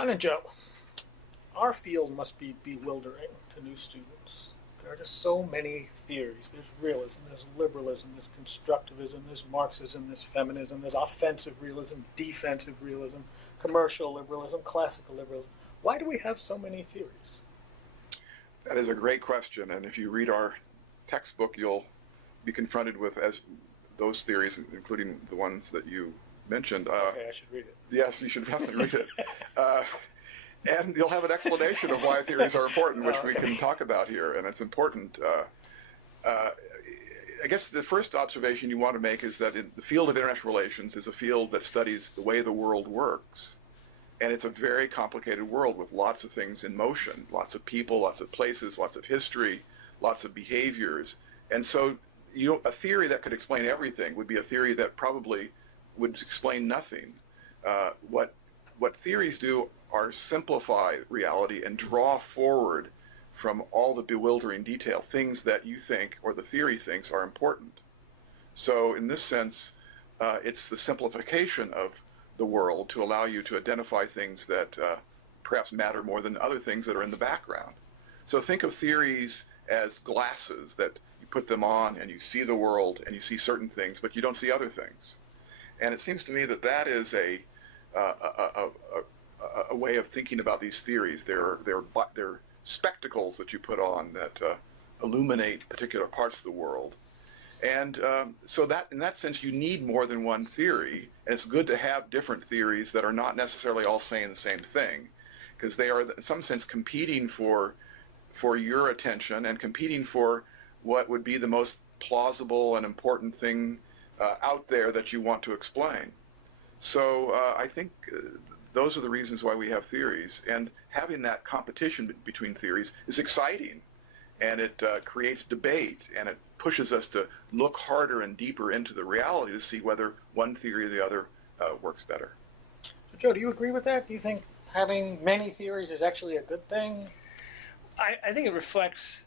John and Joe, our field must be bewildering to new students. There are just so many theories. There's realism, there's liberalism, there's constructivism, there's Marxism, there's feminism, there's offensive realism, defensive realism, commercial liberalism, classical liberalism. Why do we have so many theories? That is a great question, and if you read our textbook, you'll be confronted with those theories, including the ones that you mentioned. Okay, I should read it. Yes, you should definitely read it. And you'll have an explanation of why theories are important, which we can talk about here, and it's important. I guess the first observation you want to make is that the field of international relations is a field that studies the way the world works. And it's a very complicated world with lots of things in motion, lots of people, lots of places, lots of history, lots of behaviors. And so a theory that could explain everything would be a theory that probably would explain nothing. What theories do are simplify reality and draw forward from all the bewildering detail things that you think or the theory thinks are important. So in this sense, it's the simplification of the world to allow you to identify things that perhaps matter more than other things that are in the background. So think of theories as glasses that you put them on and you see the world and you see certain things, but you don't see other things. And it seems to me that that is a way of thinking about these theories. They're spectacles that you put on that illuminate particular parts of the world. And so that, in that sense, you need more than one theory, and it's good to have different theories that are not necessarily all saying the same thing, because they are, in some sense, competing for your attention and competing for what would be the most plausible and important thing out there that you want to explain. So I think those are the reasons why we have theories, and having that competition between theories is exciting, and it creates debate, and it pushes us to look harder and deeper into the reality to see whether one theory or the other works better. So, Joe, do you agree with that? Do you think having many theories is actually a good thing? I think it reflects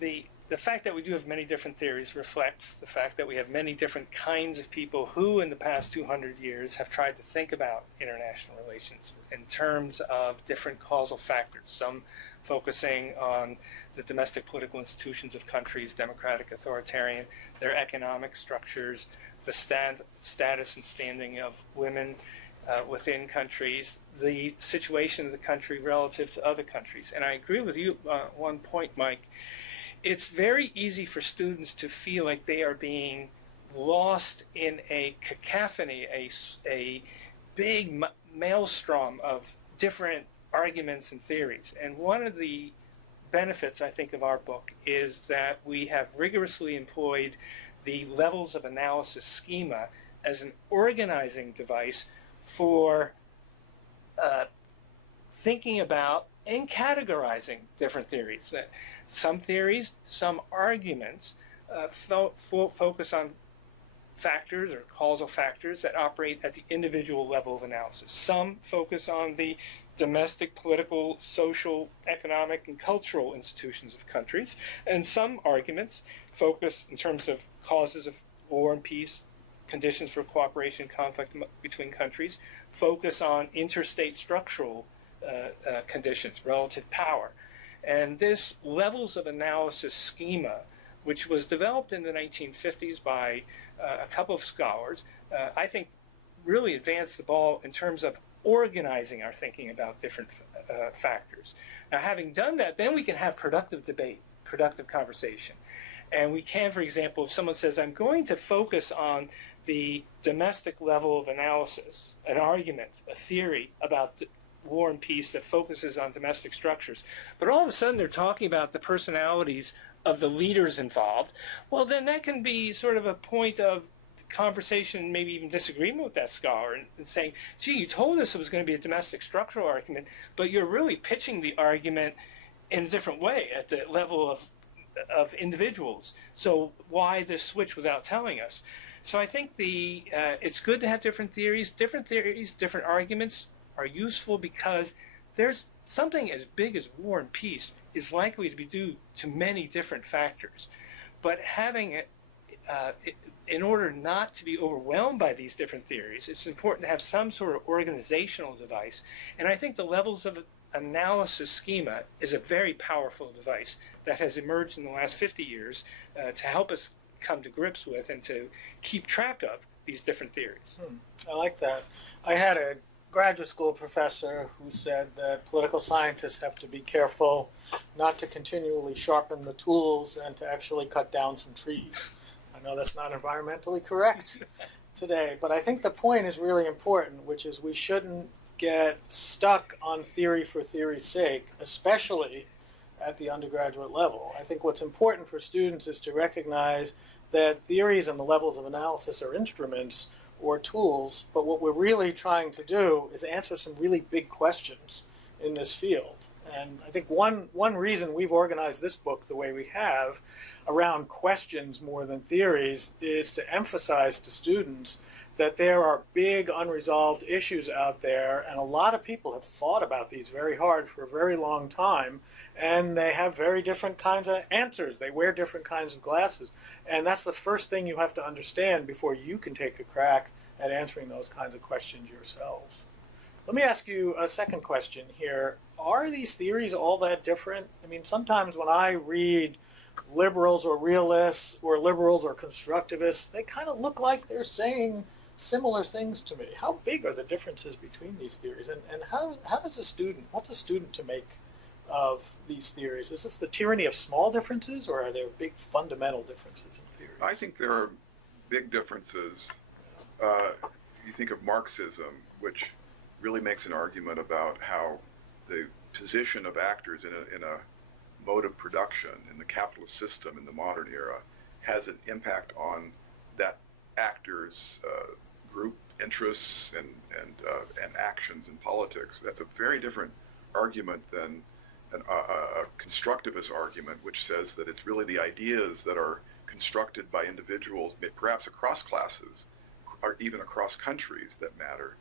the fact that we do have many different theories reflects the fact that we have many different kinds of people who in the past 200 years have tried to think about international relations in terms of different causal factors, some focusing on the domestic political institutions of countries, democratic, authoritarian, their economic structures, the status and standing of women within countries, the situation of the country relative to other countries. And I agree with you on one point, Mike. It's very easy for students to feel like they are being lost in a cacophony, a big maelstrom of different arguments and theories. And one of the benefits, I think, of our book is that we have rigorously employed the levels of analysis schema as an organizing device for thinking about and categorizing different theories. Some theories, some arguments focus on factors or causal factors that operate at the individual level of analysis. Some focus on the domestic, political, social, economic, and cultural institutions of countries. And some arguments focus in terms of causes of war and peace, conditions for cooperation and conflict between countries, focus on interstate structural conditions, relative power. And this levels of analysis schema, which was developed in the 1950s by a couple of scholars, I think really advanced the ball in terms of organizing our thinking about different factors. Now, having done that, then we can have productive debate, productive conversation. And we can, for example, if someone says, I'm going to focus on the domestic level of analysis, an argument, a theory about war and peace that focuses on domestic structures, but all of a sudden they're talking about the personalities of the leaders involved, well, then that can be sort of a point of conversation, maybe even disagreement with that scholar, and saying, gee, you told us it was going to be a domestic structural argument, but you're really pitching the argument in a different way at the level of individuals. So why this switch without telling us? So I think it's good to have different theories. Different arguments are useful because there's something as big as war and peace is likely to be due to many different factors. But having in order not to be overwhelmed by these different theories, it's important to have some sort of organizational device. And I think the levels of analysis schema is a very powerful device that has emerged in the last 50 years to help us come to grips with and to keep track of these different theories. I like that. I had a graduate school professor who said that political scientists have to be careful not to continually sharpen the tools and to actually cut down some trees. I know that's not environmentally correct today, but I think the point is really important, which is we shouldn't get stuck on theory for theory's sake, especially at the undergraduate level. I think what's important for students is to recognize that theories and the levels of analysis are instruments or tools, but what we're really trying to do is answer some really big questions in this field. And I think one reason we've organized this book the way we have around questions more than theories is to emphasize to students that there are big unresolved issues out there, and a lot of people have thought about these very hard for a very long time, and they have very different kinds of answers. They wear different kinds of glasses, and that's the first thing you have to understand before you can take a crack at answering those kinds of questions yourselves. Let me ask you a second question here. Are these theories all that different? I mean, sometimes when I read liberals or realists or liberals or constructivists, they kind of look like they're saying similar things to me. How big are the differences between these theories? And how does what's a student to make of these theories? Is this the tyranny of small differences, or are there big fundamental differences in theory? I think there are big differences. You think of Marxism, which really makes an argument about how the position of actors in a mode of production in the capitalist system in the modern era has an impact on that actor's group interests and actions in politics. That's a very different argument than a constructivist argument, which says that it's really the ideas that are constructed by individuals, perhaps across classes, or even across countries, that matter.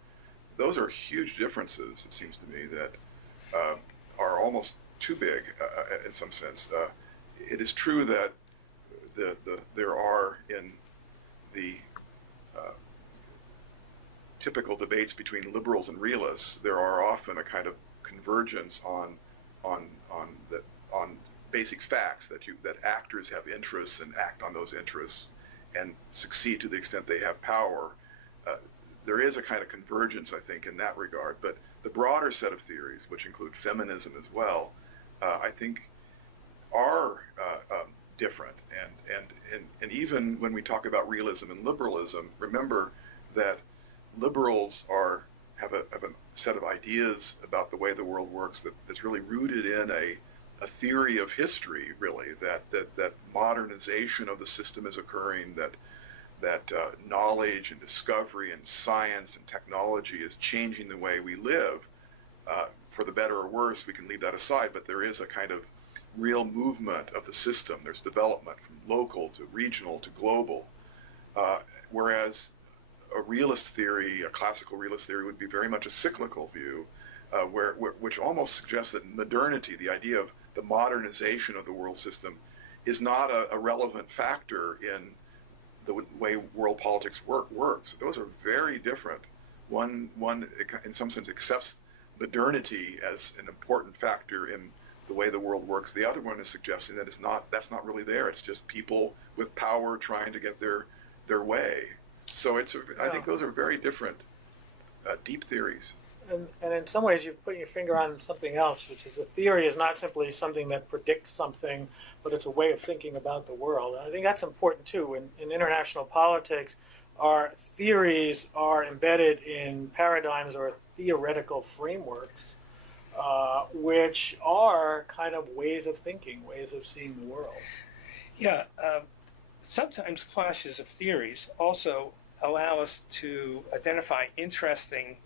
Those are huge differences, it seems to me, that are almost too big in some sense. It is true that there are in the typical debates between liberals and realists, there are often a kind of convergence on basic facts that actors have interests and act on those interests and succeed to the extent they have power. There is a kind of convergence, I think, in that regard. But the broader set of theories, which include feminism as well, I think are different. And even when we talk about realism and liberalism, remember that liberals have a set of ideas about the way the world works that's really rooted in a theory of history, really, that modernization of the system is occurring, that knowledge and discovery and science and technology is changing the way we live. For the better or worse, we can leave that aside, but there is a kind of real movement of the system. There's development from local to regional to global, whereas a realist theory, a classical realist theory, would be very much a cyclical view, which almost suggests that modernity, the idea of the modernization of the world system, is not a relevant factor in the way world politics works. Those are very different. One, in some sense, accepts modernity as an important factor in the way the world works. The other one is suggesting that that's not really there. It's just people with power trying to get their way. So I think those are very different, deep theories. And in some ways, you're putting your finger on something else, which is a theory is not simply something that predicts something, but it's a way of thinking about the world. And I think that's important, too. In international politics, our theories are embedded in paradigms or theoretical frameworks, which are kind of ways of thinking, ways of seeing the world. Yeah, sometimes clashes of theories also allow us to identify interesting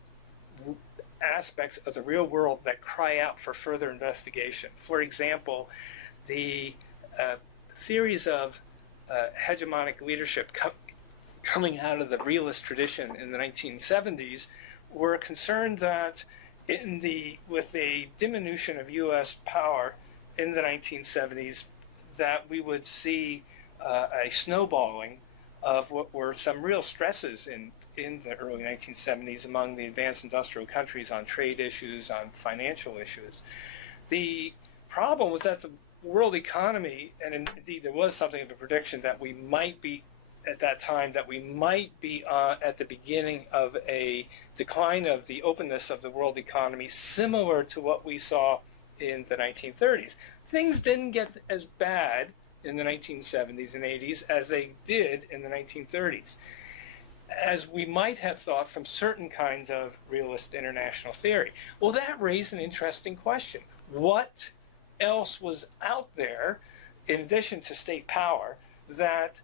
aspects of the real world that cry out for further investigation. For example, the theories of hegemonic leadership coming out of the realist tradition in the 1970s were concerned that with the diminution of U.S. power in the 1970s, that we would see a snowballing of what were some real stresses in the early 1970s among the advanced industrial countries on trade issues, on financial issues. The problem was that the world economy, and indeed there was something of a prediction that we might be at that time, that we might be at the beginning of a decline of the openness of the world economy, similar to what we saw in the 1930s. Things didn't get as bad in the 1970s and 80s as they did in the 1930s, as we might have thought from certain kinds of realist international theory. Well, that raised an interesting question. What else was out there, in addition to state power, that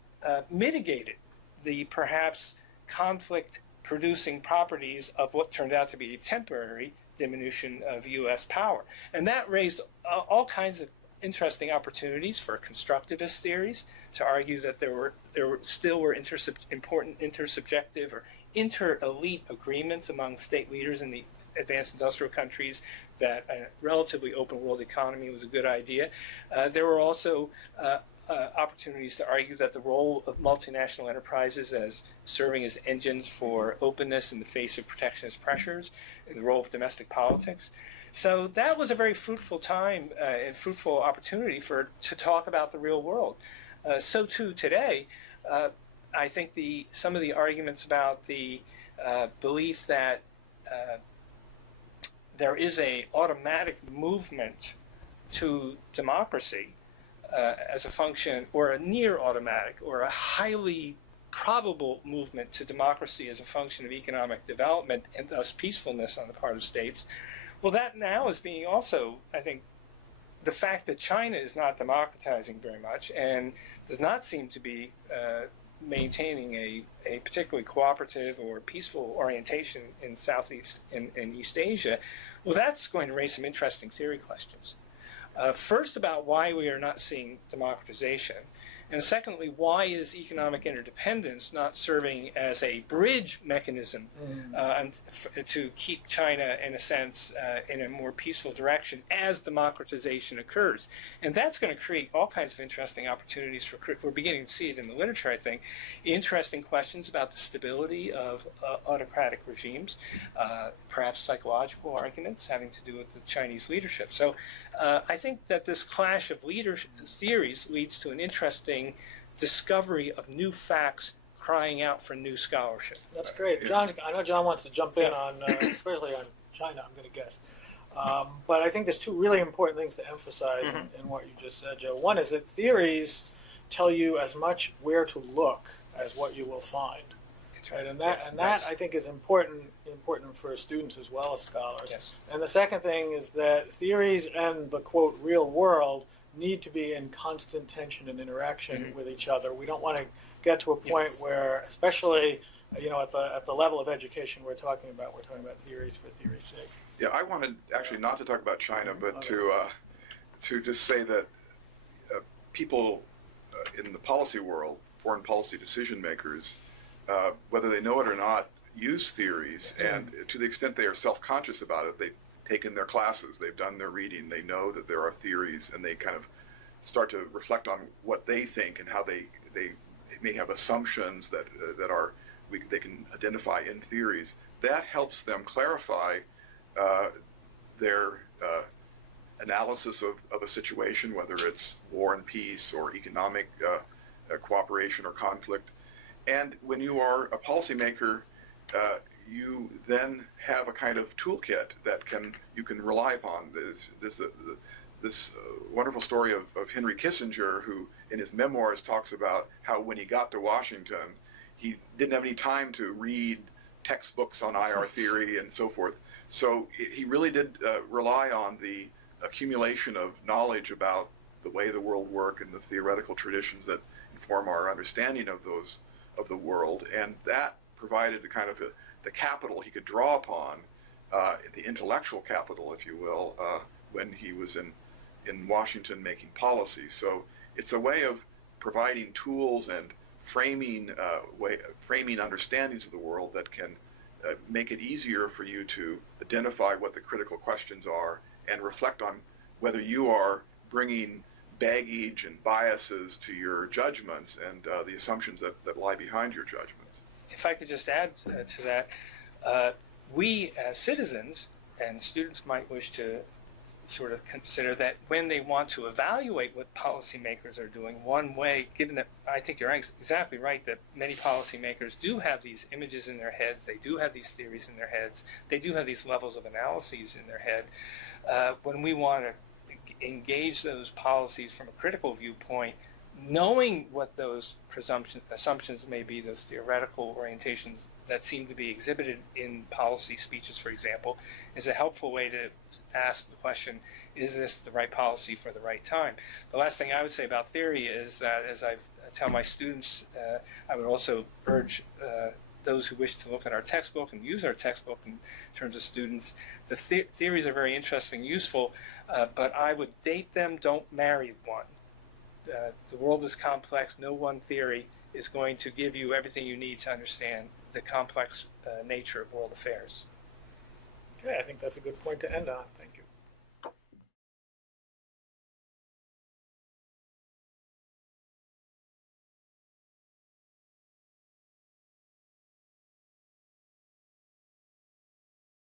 mitigated the perhaps conflict-producing properties of what turned out to be a temporary diminution of U.S. power? And that raised all kinds of interesting opportunities for constructivist theories to argue that there still were important intersubjective or inter-elite agreements among state leaders in the advanced industrial countries that a relatively open world economy was a good idea. There were also opportunities to argue that the role of multinational enterprises as serving as engines for openness in the face of protectionist pressures, and the role of domestic politics. So that was a very fruitful time and fruitful opportunity to talk about the real world. So too today, I think some of the arguments about the belief that there is a automatic movement to democracy as a function, or a near automatic, or a highly probable movement to democracy as a function of economic development and thus peacefulness on the part of states. Well, that now is being also, I think, the fact that China is not democratizing very much and does not seem to be maintaining a particularly cooperative or peaceful orientation in Southeast and East Asia, well, that's going to raise some interesting theory questions. First, about why we are not seeing democratization, and secondly, why is economic interdependence not serving as a bridge mechanism to keep China, in a sense, in a more peaceful direction as democratization occurs? And that's going to create all kinds of interesting opportunities we're beginning to see it in the literature, I think, interesting questions about the stability of autocratic regimes, perhaps psychological arguments having to do with the Chinese leadership. So I think that this clash of leadership theories leads to an interesting discovery of new facts crying out for new scholarship. That's great. John, I know John wants to jump in on, especially on China, I'm going to guess. But I think there's two really important things to emphasize in what you just said, Joe. One is that theories tell you as much where to look as what you will find. Right? And that I think is important for students as well as scholars. Yes. And the second thing is that theories and the quote real world need to be in constant tension and interaction with each other. We don't want to get to a point where, especially at the level of education we're talking about theories for theory's sake. Yeah, I wanted actually not to talk about China, but to just say that people in the policy world, foreign policy decision makers, whether they know it or not, use theories, and to the extent they are self-conscious about it, they've taken their classes, they've done their reading, they know that there are theories, and they kind of start to reflect on what they think and how they may have assumptions that they can identify in theories. That helps them clarify their analysis of a situation, whether it's war and peace or economic cooperation or conflict. And when you are a policymaker, you then have a kind of toolkit that you can rely upon. There's this wonderful story of Henry Kissinger, who in his memoirs talks about how when he got to Washington, he didn't have any time to read textbooks on IR theory and so forth. So he really did rely on the accumulation of knowledge about the way the world works and the theoretical traditions that inform our understanding of the world, and that provided the capital he could draw upon, the intellectual capital, if you will, when he was in Washington making policy. So it's a way of providing tools and framing understandings of the world that can make it easier for you to identify what the critical questions are and reflect on whether you are bringing baggage and biases to your judgments and the assumptions that lie behind your judgments. If I could just add to that, we as citizens and students might wish to sort of consider that when they want to evaluate what policymakers are doing, one way, given that I think you're exactly right, that many policymakers do have these images in their heads, they do have these theories in their heads, they do have these levels of analyses in their head. When we want to engage those policies from a critical viewpoint, knowing what those assumptions may be, those theoretical orientations that seem to be exhibited in policy speeches, for example, is a helpful way to ask the question, is this the right policy for the right time? The last thing I would say about theory is that, as I tell my students, I would also urge those who wish to look at our textbook and use our textbook in terms of students. The theories are very interesting and useful, but I would date them, don't marry one. The world is complex. No one theory is going to give you everything you need to understand the complex nature of world affairs. Okay, I think that's a good point to end on. Thank you.